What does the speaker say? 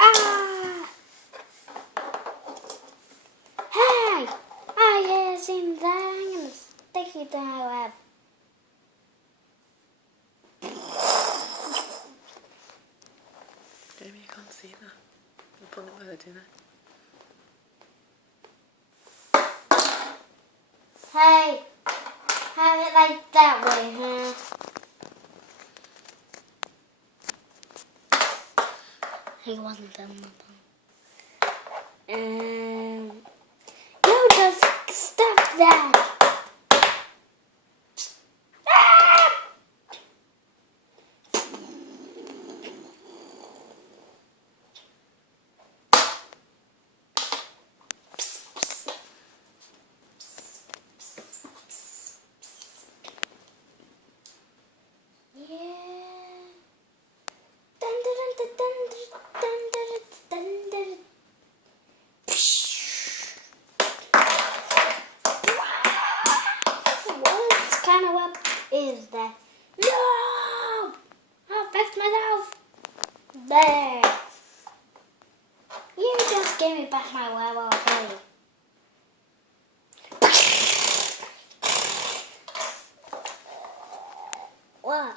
Ah! Hey! I hear seen that. I'm gonna stick you to my web. Jamie, you can't see that. You're pulling it with it, isn't it? Hey! Have it like that way, huh? He wasn't done that. You just stop that! What kind of web is that? No! I'll fix myself. There. You just give me back my web already. What?